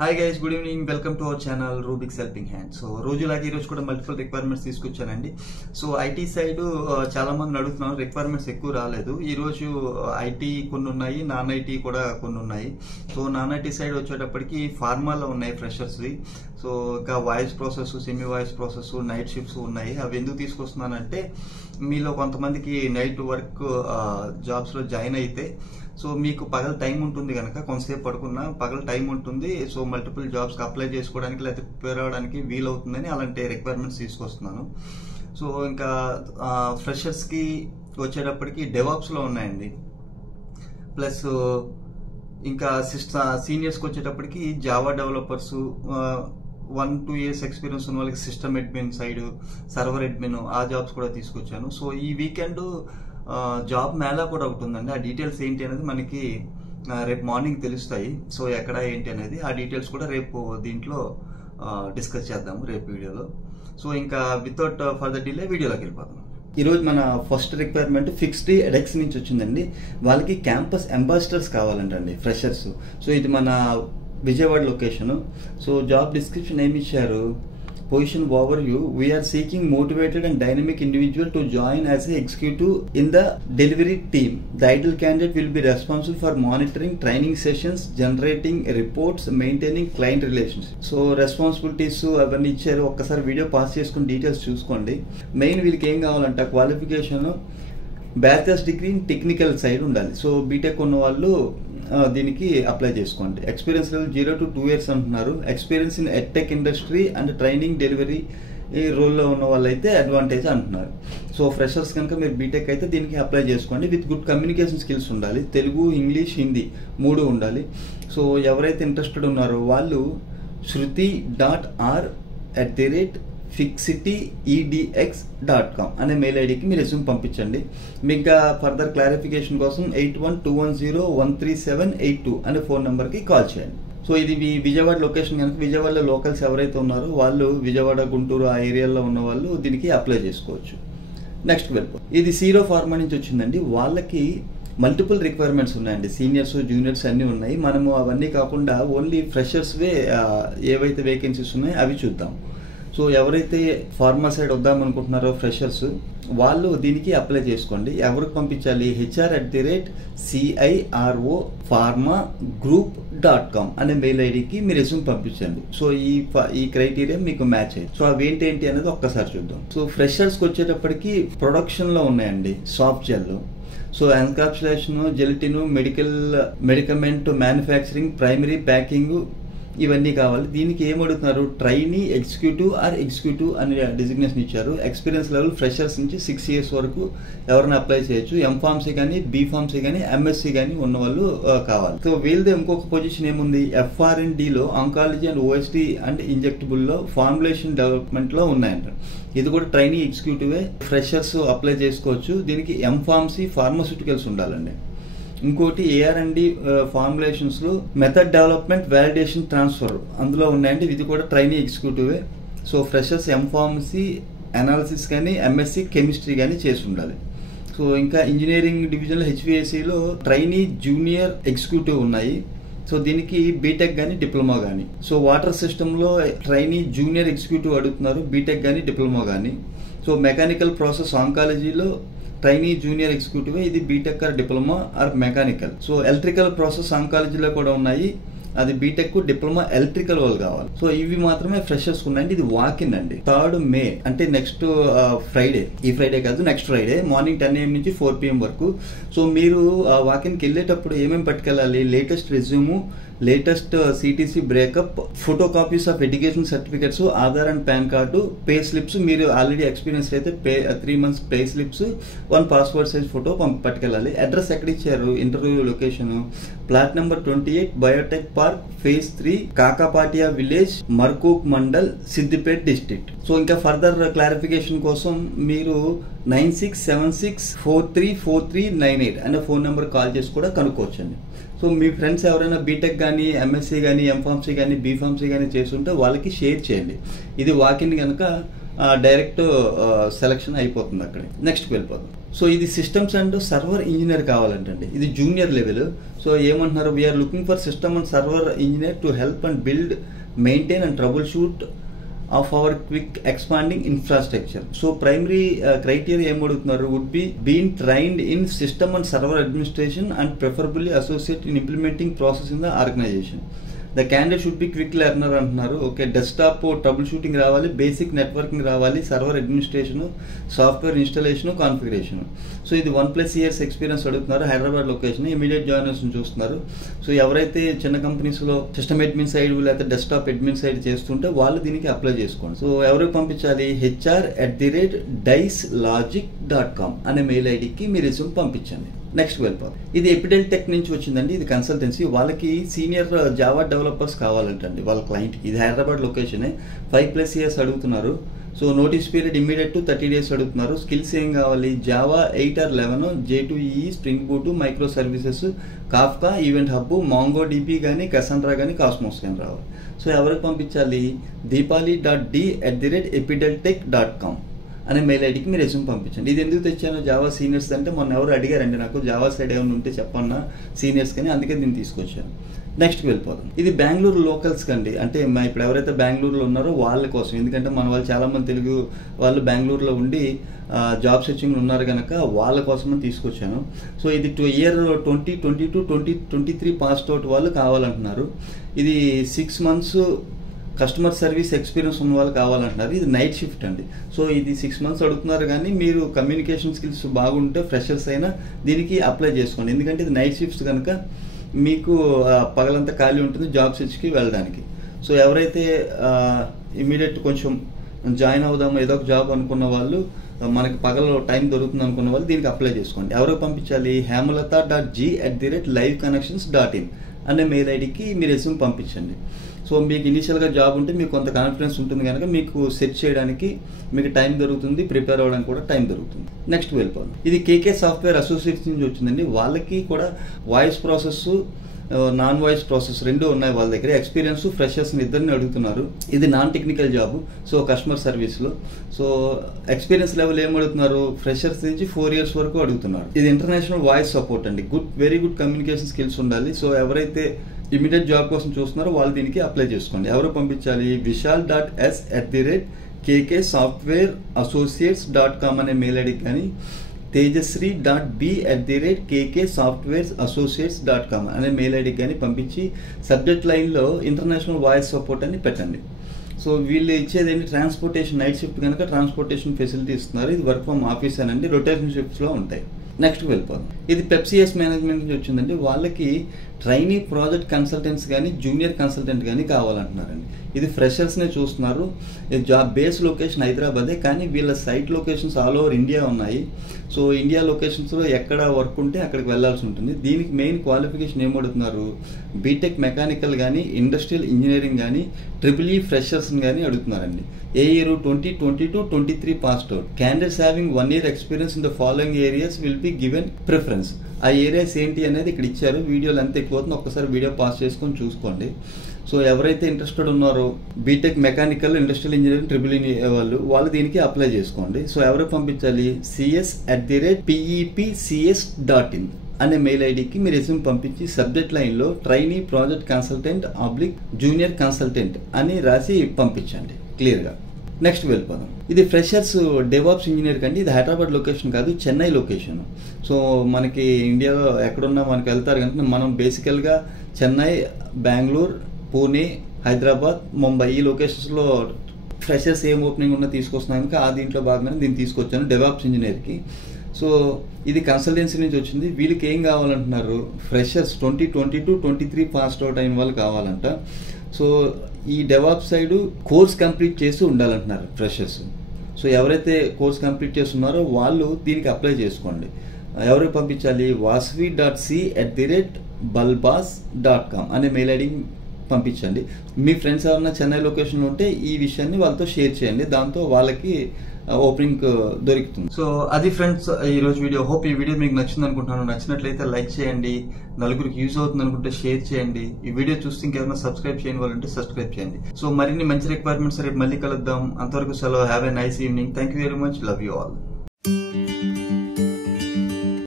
Hi guys, good evening. Welcome to our channel Rubik's helping hand. So రోజులాగా ఈరోజు కూడా multiple requirements తీసుకొచ్చానండి. So IT side చాలా మంది అడుగుతున్నారు, రిక్వైర్మెంట్స్ ఎక్కువ రాలేదు. ఈరోజు ఐటీ కొన్ని ఉన్నాయి, నాన్ ఐటీ కూడా కొన్ని ఉన్నాయి. సో నాన్ ఐటీ సైడ్ వచ్చేటప్పటికి ఫార్మాలో ఉన్నాయి ఫ్రెషర్స్వి. సో ఇంకా voice process, semi voice process, night shifts ఉన్నాయి. అవి ఎందుకు తీసుకొస్తున్నానంటే మీలో కొంతమందికి నైట్ వర్క్ జాబ్స్లో జాయిన్ అయితే సో మీకు పగల టైం ఉంటుంది కనుక కొంతసేపు పడుకున్నా పగల టైం ఉంటుంది. సో మల్టిపుల్ జాబ్స్కి అప్లై చేసుకోవడానికి లేకపోతే ప్రిపేర్ అవ్వడానికి వీలవుతుందని అలాంటి రిక్వైర్మెంట్స్ తీసుకొస్తున్నాను. సో ఇంకా ఫ్రెషర్స్కి వచ్చేటప్పటికి డెవాప్స్లో ఉన్నాయండి. ప్లస్ ఇంకా సీనియర్స్కి వచ్చేటప్పటికి జావా డెవలపర్స్, 1-2 years ఎక్స్పీరియన్స్ ఉన్న వాళ్ళకి system admin side, server admin, ఆ జాబ్స్ కూడా తీసుకొచ్చాను. సో ఈ వీకెండ్ జాబ్ మేళా కూడా ఒకటి ఉందండి. ఆ డీటెయిల్స్ ఏంటి అనేది మనకి రేపు మార్నింగ్ తెలుస్తాయి. సో ఎక్కడ ఏంటి అనేది ఆ డీటెయిల్స్ కూడా రేపు దీంట్లో డిస్కస్ చేద్దాము రేపు వీడియోలో. సో ఇంకా వితౌట్ ఫర్దర్ డిలే వీడియోలోకి వెళ్ళిపోతాం. ఈరోజు మన ఫస్ట్ రిక్వైర్మెంట్ ఫిక్స్డ్ ఎడెక్స్ నుంచి వచ్చిందండి. వాళ్ళకి క్యాంపస్ అంబాసిడర్స్ కావాలంటండి, ఫ్రెషర్స్. సో ఇది మన Vijayawada location. So job description ఏమి ఇచ్చారు, position overview, we are seeking motivated and dynamic individual to join as a executive in the delivery team. The ideal candidate will be responsible for monitoring training sessions, generating reports, maintaining client relations. So responsibilities అవన్నీ ఇచ్చారు. ఒక్కసారి video pause చేసుకుని details చూసుకోండి. Main వీళ్ళకి ఏం కావాలంటే qualification bachelors degree technical side ఉండాలి. So BTech ఉన్న వాళ్ళు దీనికి అప్లై చేసుకోండి. ఎక్స్పీరియన్స్ లెవెల్ 0 to 2 years అంటున్నారు. Experience in edtech industry and training delivery ఈ రోల్లో ఉన్న వాళ్ళు అయితే అడ్వాంటేజ్ అంటున్నారు. సో ఫ్రెషర్స్ కనుక మీరు బీటెక్ అయితే దీనికి అప్లై చేసుకోండి. విత్ గుడ్ కమ్యూనికేషన్ స్కిల్స్ ఉండాలి. తెలుగు, ఇంగ్లీష్, హిందీ 3 ఉండాలి. సో ఎవరైతే ఇంట్రెస్టెడ్ ఉన్నారో వాళ్ళు shruti.r@fixityedex.com అనే మెయిల్ ఐడికి మీ రెజ్యూమ్ పంపించండి. మీకు ఫర్దర్ క్లారిఫికేషన్ కోసం 8121013782 అనే ఫోన్ నెంబర్కి కాల్ చేయండి. సో ఇది విజయవాడ లొకేషన్ కనుక విజయవాడలో లోకల్స్ ఎవరైతే ఉన్నారో వాళ్ళు విజయవాడ, గుంటూరు ఆ ఏరియాలో ఉన్న వాళ్ళు దీనికి అప్లై చేసుకోవచ్చు. నెక్స్ట్ వెళ్ళిపో. ఇది సీరో ఫార్మా నుంచి వచ్చిందండి. వాళ్ళకి మల్టిపుల్ రిక్వైర్మెంట్స్ ఉన్నాయండి. సీనియర్స్, జూనియర్స్ అన్నీ ఉన్నాయి. మనము అవన్నీ కాకుండా ఓన్లీ ఫ్రెషర్స్వే ఏవైతే వేకెన్సీస్ ఉన్నాయో అవి చూద్దాం. సో ఎవరైతే ఫార్మా సైడ్ వద్దాం అనుకుంటున్నారో ఫ్రెషర్స్ వాళ్ళు దీనికి అప్లై చేసుకోండి. ఎవరికి పంపించాలి? HR@CIROPharmagroup.com అనే మెయిల్ ఐడికి మీ రెజ్యూమ్ పంపించండి. సో ఈ క్రైటీరియా మీకు మ్యాచ్ అయ్యింది. సో అవి ఏంటి అనేది ఒక్కసారి చూద్దాం. సో ఫ్రెషర్స్కి వచ్చేటప్పటికి ప్రొడక్షన్లో ఉన్నాయండి. Soft gel, so encapsulation, gelatin, medicament manufacturing, primary packing ఇవన్నీ కావాలి. దీనికి ఏమడుగుతున్నారు? ట్రైనీ ఎగ్జిక్యూటివ్ ఎగ్జిక్యూటివ్ అనే డిజిగ్నేషన్ ఇచ్చారు. ఎక్స్పీరియన్స్ లెవెల్ ఫ్రెషర్స్ నుంచి 6 years వరకు ఎవరైనా అప్లై చేయొచ్చు. ఎంఫార్మసీ కానీ, బీఫార్మసీ కానీ, ఎంఎస్సీ కానీ ఉన్న వాళ్ళు కావాలి. సో వీళ్ళది ఇంకొక పొజిషన్ ఏముంది? FR&Dలో ఆంకాలజీ అండ్ ఓఎస్టీ అండ్ ఇంజెక్టబుల్లో ఫార్ములేషన్ డెవలప్మెంట్లో ఉన్నాయంట. ఇది కూడా ట్రైనీ ఎగ్జిక్యూటివే. ఫ్రెషర్స్ అప్లై చేసుకోవచ్చు. దీనికి ఎంఫార్మసీ, ఫార్మాస్యూటికల్స్ ఉండాలండి. ఇంకోటి AR&D ఫార్ములేషన్స్లో మెథడ్ డెవలప్మెంట్, వ్యాలిడేషన్, ట్రాన్స్ఫర్ అందులో ఉన్నాయండి. ఇది కూడా ట్రైనీ ఎగ్జిక్యూటివే. సో ఫ్రెషర్స్ ఎంఫార్మసీ, అనాలిసిస్ కానీ, MSc కెమిస్ట్రీ కానీ చేసి ఉండాలి. సో ఇంకా ఇంజనీరింగ్ డివిజన్లో HVACలో ట్రైనీ జూనియర్ ఎగ్జిక్యూటివ్ ఉన్నాయి. సో దీనికి బీటెక్ కానీ, డిప్లొమా కానీ. సో వాటర్ సిస్టంలో ట్రైనీ జూనియర్ ఎగ్జిక్యూటివ్ అడుగుతున్నారు, బీటెక్ కానీ, డిప్లొమా కానీ. సో మెకానికల్ ప్రాసెస్ ఆంకాలజీలో ట్రైనీ జూనియర్ ఎగ్జిక్యూటివ్, ఇది B Tech or diploma or mechanical. So electrical process ఆంకాలజీలో కూడా ఉన్నాయి. అది బీటెక్, డిప్లొమా, ఎలక్ట్రికల్ వాళ్ళు కావాలి. సో ఇవి మాత్రమే ఫ్రెషర్స్ ఉన్నాయండి. ఇది వాకిన్ అండి. 3rd May అంటే నెక్స్ట్ ఫ్రైడే, ఈ ఫ్రైడే కాదు నెక్స్ట్ ఫ్రైడే మార్నింగ్ 10 AM నుంచి 4 PM వరకు. సో మీరు వాకిన్కి వెళ్ళేటప్పుడు ఏమేమి పట్టుకెళ్ళాలి? Latest resume, latest CTC breakup, photo copies of education certificates, Aadhaar and PAN card, pay slips. మీరు ఆల్రెడీ ఎక్స్పీరియన్స్ అయితే 3 months pay slips, 1 passport size photo పట్టుకెళ్ళాలి. అడ్రస్ ఎక్కడ ఇచ్చారు? Interview location plot number 28, biotech park, phase 3, Kakapatia village, Markook mandal, Siddipet district. So ఇంకా further clarification కోసం మీరు 9676434398 అనే phone number call చేసి కూడా కనుక్కోవచ్చండి. సో మీ ఫ్రెండ్స్ ఎవరైనా బీటెక్ కానీ, ఎంఎస్సీ కానీ, ఎంఫార్మసీ కానీ, బీఫార్మసీ కానీ చేస్తుంటే వాళ్ళకి షేర్ చేయండి. ఇది వాకిన్ కనుక డైరెక్ట్ సెలక్షన్ అయిపోతుంది అక్కడే. నెక్స్ట్కి వెళ్ళిపోతుంది. సో ఇది సిస్టమ్స్ అండ్ సర్వర్ ఇంజనీర్ కావాలంటండి, ఇది జూనియర్ లెవెల్. సో ఏమంటున్నారు, we are looking for system and server engineer to help and build, maintain and troubleshoot of our quick expanding infrastructure. So primary criteria ఏం అడుగుతున్నారు, would be been trained in system and server administration and preferably associate in implementing process in the organization. The candidate should be quick learner అంటున్నారు. Okay, desktop troubleshooting రావాలి, basic networking రావాలి, server administration, software installation, configuration. So ఇది 1+ years experience అడుగుతున్నారు. Hyderabad location, immediate joiners చూస్తున్నారు. So ఎవరైతే చిన్న కంపెనీస్లో system admin side లేకపోతే డెస్క్టాప్ అడ్మిన్ సైడ్ చేస్తుంటే వాళ్ళు దీనికి అప్లై చేసుకోండి. సో ఎవరికి పంపించాలి, hr@dicelogic.com అనే మెయిల్ ఐడికి మీ రెజ్యూమ్ పంపించండి. నెక్స్ట్ వెళ్ళిపోతాం. ఇది ఎపిడెల్ టెక్ నుంచి వచ్చిందండి, ఇది కన్సల్టెన్సీ. వాళ్ళకి సీనియర్ జావా డెవలపర్స్ కావాలంటండి వాళ్ళ క్లయింట్కి. ఇది హైదరాబాద్ లొకేషనే, 5+ years అడుగుతున్నారు. So notice period immediate to 30 days అడుగుతున్నారు. స్కిల్స్ ఏం కావాలి, Java 8 or 11, J2EE, spring boot, micro services, Kafka, event hub, mango dB కానీ, కసండ్రా కానీ, కాస్మోస్ కానీ రావాలి. సో ఎవరికి పంపించాలి, deepali.d@epideltech.com అనే మెయిల్ ఐడికి మీరు రెజ్యూమ్ పంపించండి. ఇది ఎందుకు తెచ్చాను, జావా సీనియర్స్ అంటే మొన్న ఎవరు అడిగారండి నాకు, జావా సైడ్ ఏమైనా ఉంటే చెప్పన్నా సీనియర్స్ కానీ, అందుకే దీన్ని తీసుకొచ్చాను. నెక్స్ట్కి వెళ్ళిపోదాం. ఇది బెంగళూరు లోకల్స్ కండి, అంటే ఇప్పుడు ఎవరైతే బెంగళూరులో ఉన్నారో వాళ్ళ కోసం. ఎందుకంటే మన వాళ్ళు చాలామంది తెలుగు వాళ్ళు బెంగళూరులో ఉండి జాబ్ సెర్చింగ్లో ఉన్నారు కనుక వాళ్ళ కోసమని తీసుకొచ్చాను. సో ఇది year 2022-2023 పాస్డ్ అవుట్ వాళ్ళు కావాలంటున్నారు. ఇది 6 months కస్టమర్ సర్వీస్ ఎక్స్పీరియన్స్ ఉన్న వాళ్ళు కావాలంటున్నారు. ఇది నైట్ షిఫ్ట్ అండి. సో ఇది 6 months అడుగుతున్నారు, కానీ మీరు కమ్యూనికేషన్ స్కిల్స్ బాగుంటే ఫ్రెషర్స్ అయినా దీనికి అప్లై చేసుకోండి. ఎందుకంటే ఇది నైట్ షిఫ్ట్స్ కనుక మీకు పగలంతా ఖాళీ ఉంటుంది జాబ్ సెర్చ్కి వెళ్ళడానికి. సో ఎవరైతే ఇమీడియట్ కొంచెం జాయిన్ అవుదాము ఏదో ఒక జాబ్ అనుకున్న వాళ్ళు, మనకి పగల టైం దొరుకుతుంది అనుకున్న వాళ్ళు దీనికి అప్లై చేసుకోండి. ఎవరికి పంపించాలి, hemlata.g@liveconnections.in అనే మెయిల్ ఐడికి మీరు రెజ్యూమ్ పంపించండి. సో మీకు ఇనిషియల్గా జాబ్ ఉంటే మీకు కొంత కాన్ఫిడెన్స్ ఉంటుంది కనుక మీకు సెర్చ్ చేయడానికి మీకు టైం దొరుకుతుంది, ప్రిపేర్ అవ్వడానికి కూడా టైం దొరుకుతుంది. నెక్స్ట్ వెళ్ళిపోదాం. ఇది కేకే సాఫ్ట్వేర్ అసోసియేట్స్ నుంచి వచ్చిందండి. వాళ్ళకి కూడా voice process, non voice process రెండు ఉన్నాయి వాళ్ళ దగ్గర. ఎక్స్పీరియన్స్ ఫ్రెషర్స్ని ఇద్దరిని అడుగుతున్నారు. ఇది non technical job, so customer సర్వీస్లో. సో ఎక్స్పీరియన్స్ లెవెల్ ఏం అడుగుతున్నారు, ఫ్రెషర్స్ నుంచి 4 years వరకు అడుగుతున్నారు. ఇది ఇంటర్నేషనల్ వాయిస్ సపోర్ట్ అండి. వెరీ గుడ్ కమ్యూనికేషన్ స్కిల్స్ ఉండాలి. సో ఎవరైతే ఇమీడియట్ జాబ్ కోసం చూస్తున్నారో వాళ్ళు దీనికి అప్లై చేసుకోండి. ఎవరు పంపించాలి, vishal.s@kkssoftwareassociates.com అనే మెయిల్ ఐడికి కానీ, tejasri.b@kkssoftwareassociates.com అనే మెయిల్ ఐడికి కానీ పంపించి సబ్జెక్ట్ లైన్లో ఇంటర్నేషనల్ వాయిస్ సపోర్ట్ అని పెట్టండి. సో వీళ్ళు ఇచ్చేది ఏంటి, ట్రాన్స్పోర్టేషన్, నైట్ షిఫ్ట్ కనుక ట్రాన్స్పోర్టేషన్ ఫెసిలిటీ ఇస్తున్నారు. ఇది వర్క్ ఫ్రమ్ ఆఫీస్ అనండి, రొటేషన్ షిఫ్ట్స్లో ఉంటాయి. నెక్స్ట్కి వెళ్ళిపోదాం. ఇది పెప్సిఎస్ మేనేజ్మెంట్ నుంచి వచ్చిందండి. వాళ్ళకి ట్రైనీ ప్రాజెక్ట్ కన్సల్టెంట్స్ కానీ, జూనియర్ కన్సల్టెంట్ కానీ కావాలంటున్నారండి. ఇది ఫ్రెషర్స్నే చూస్తున్నారు. ఇది జాబ్ బేస్ లొకేషన్ హైదరాబాదే, కానీ వీళ్ళ site locations all over India ఉన్నాయి. సో ఇండియా లొకేషన్స్లో ఎక్కడ వర్క్ ఉంటే అక్కడికి వెళ్ళాల్సి ఉంటుంది. దీనికి మెయిన్ క్వాలిఫికేషన్ ఏమడుతున్నారు, బీటెక్ మెకానికల్ కానీ, ఇండస్ట్రియల్ ఇంజనీరింగ్ కానీ, EEE ఫ్రెషర్స్ని కానీ అడుగుతున్నారండి. A year 2022-23 passed out. Candidates having 1 year experience in the following areas will be given preference. ఆ ఏరియాస్ ఏంటి అనేది ఇక్కడ ఇచ్చారు. వీడియోలు ఎంత ఎక్కువ ఒక్కసారి వీడియో పాస్ చేసుకొని చూసుకోండి. సో ఎవరైతే ఇంట్రెస్టెడ్ ఉన్నారో BTech mechanical, industrial engineering, EEE వాళ్ళు దీనికి అప్లై చేసుకోండి. సో ఎవరికి పంపించాలి, cs@pepcs.in అనే మెయిల్ ఐడికి మీరు రెజ్యూమ్ పంపించి సబ్జెక్ట్ లైన్లో trainee project consultant /junior consultant అని రాసి పంపించండి క్లియర్గా. నెక్స్ట్ వెళ్ళిపోదాం. ఇది ఫ్రెషర్స్ డెవాప్స్ ఇంజనీర్ కండి. ఇది హైదరాబాద్ లొకేషన్ కాదు, చెన్నై లొకేషన్. సో మనకి ఇండియాలో ఎక్కడున్నా మనకి వెళ్తారు కనుక మనం బేసికల్గా చెన్నై, బెంగళూరు, పూణే, హైదరాబాద్, ముంబై ఈ లొకేషన్స్లో ఫ్రెషర్స్ ఏం ఓపెనింగ్ ఉన్నా తీసుకొస్తున్నాను కనుక ఆ దీంట్లో భాగంగానే దీన్ని తీసుకొచ్చాను డెవాప్స్ ఇంజనీర్కి. సో ఇది కన్సల్టెన్సీ నుంచి వచ్చింది. వీళ్ళకి ఏం కావాలంటున్నారు, ఫ్రెషర్స్ 2022-23 పాస్డ్ అవుట్ అయిన వాళ్ళు కావాలంట. సో ఈ డెవాప్స్ సైడ్ కోర్స్ కంప్లీట్ చేసి ఉండాలంటున్నారు ఫ్రెషర్స్. సో ఎవరైతే కోర్స్ కంప్లీట్ చేస్తున్నారో వాళ్ళు దీనికి అప్లై చేసుకోండి. ఎవరికి పంపించాలి, vasvi.c@balbas.com అనే మెయిల్ ఐడికి పంపించండి. మీ ఫ్రెండ్స్ ఎవరైనా చెన్నై లొకేషన్లో ఉంటే ఈ విషయాన్ని వాళ్ళతో షేర్ చేయండి. దాంతో వాళ్ళకి ఓపెనింగ్ దొరుకుతుంది. సో అది ఫ్రెండ్స్ ఈ రోజు వీడియో. హోప్ ఈ వీడియో మీకు నచ్చింది అనుకుంటున్నాను. నచ్చినట్లయితే లైక్ చేయండి, నలుగురికి యూజ్ అవుతుంది అనుకుంటే షేర్ చేయండి. ఈ వీడియో చూస్తే ఇంకేమైనా సబ్స్క్రైబ్ చేయని వాళ్ళంటే సబ్స్క్రైబ్ చేయండి. సో మరిన్ని మంచి రిక్వైర్మెంట్స్ రేపు మళ్ళీ కలుద్దాం. అంతవరకు సెలవు. Have a nice evening. Thank you very much. Love you all.